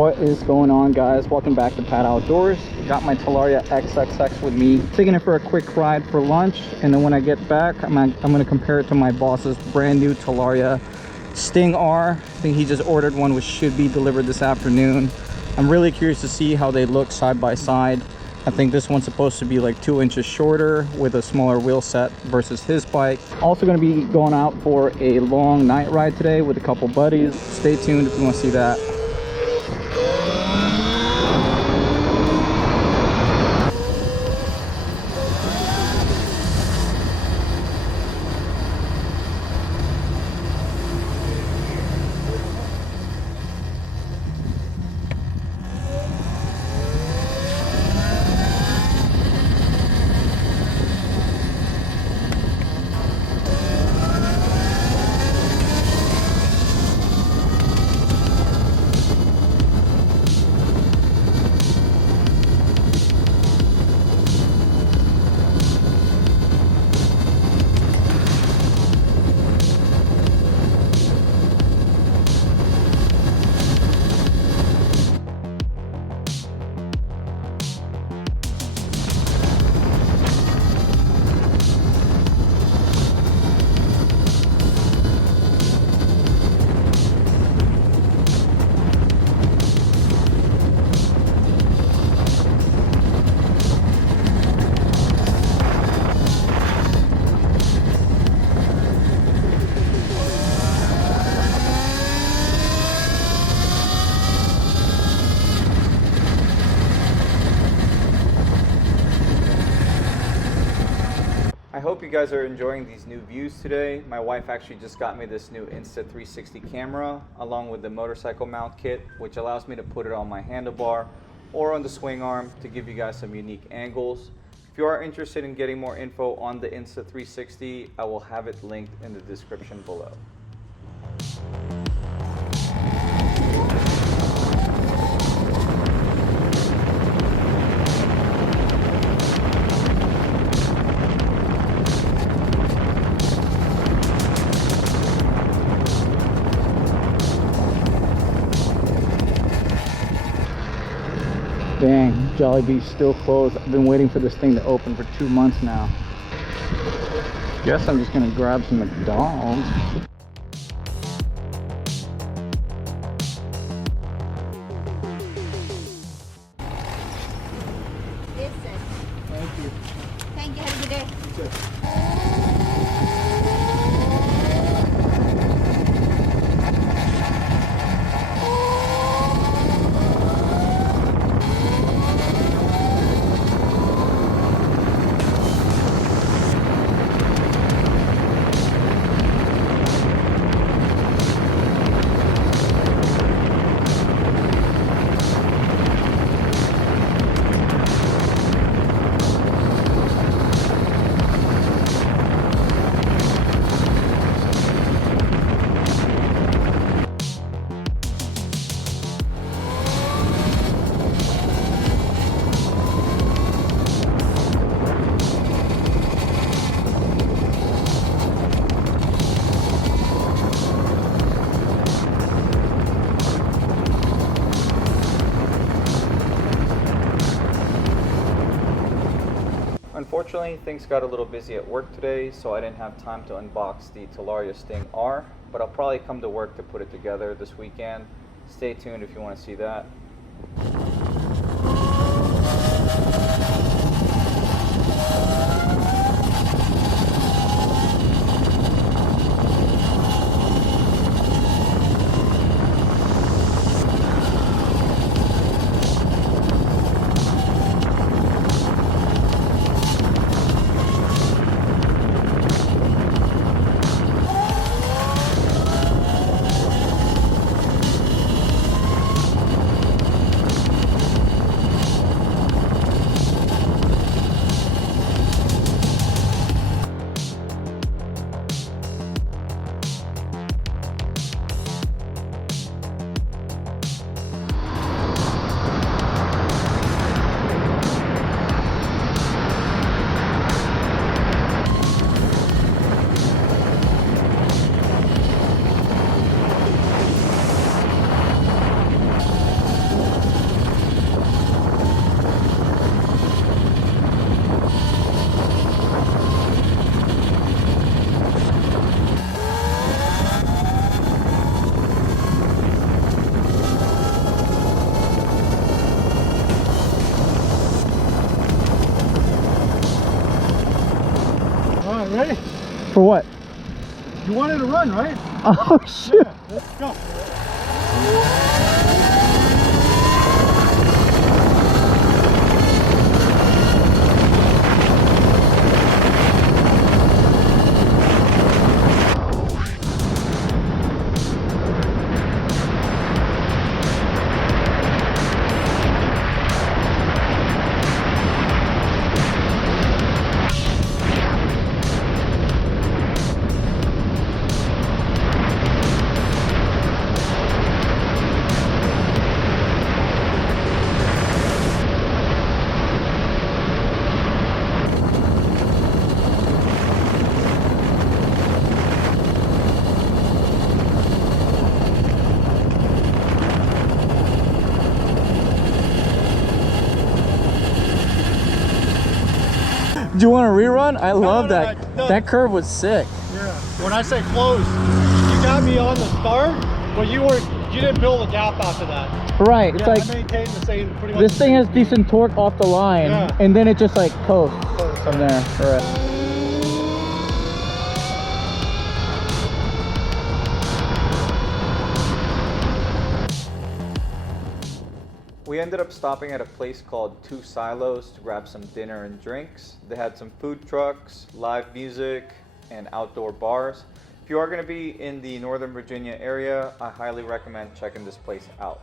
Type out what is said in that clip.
What is going on, guys? Welcome back to Pat Outdoors. Got my Talaria XXX with me, taking it for a quick ride for lunch, and then when I get back I'm gonna compare it to my boss's brand new Talaria Sting R. I think he just ordered one, which should be delivered this afternoon. I'm really curious to see how they look side by side. I think this one's supposed to be like 2 inches shorter with a smaller wheel set versus his bike. Also going to be going out for a long night ride today with a couple buddies. Stay tuned if you want to see that. I hope you guys are enjoying these new views today. My wife actually just got me this new Insta360 Camera along with the motorcycle mount kit, which allows me to put it on my handlebar or on the swing arm to give you guys some unique angles. If you are interested in getting more info on the Insta360, I will have it linked in the description below. Dang, Jollibee's still closed. I've been waiting for this thing to open for 2 months now. Guess I'm just gonna grab some McDonald's. Thank you. Thank you. Have a good day. You too. Unfortunately, things got a little busy at work today, so I didn't have time to unbox the Talaria Sting R, but I'll probably come to work to put it together this weekend. Stay tuned if you want to see that. For what? You wanted to run, right? Oh shit. Yeah, let's go. Do you want to rerun? I love no, that. no. That curve was sick. Yeah. When I say close, you got me on the start, but you didn't build a gap after that. Right. It's yeah, like I maintained the same pretty much. this thing has decent torque off the line, yeah. and then it just like coasts from there. Right. We ended up stopping at a place called Two Silos to grab some dinner and drinks. They had some food trucks, live music, and outdoor bars. If you are going to be in the Northern Virginia area, I highly recommend checking this place out.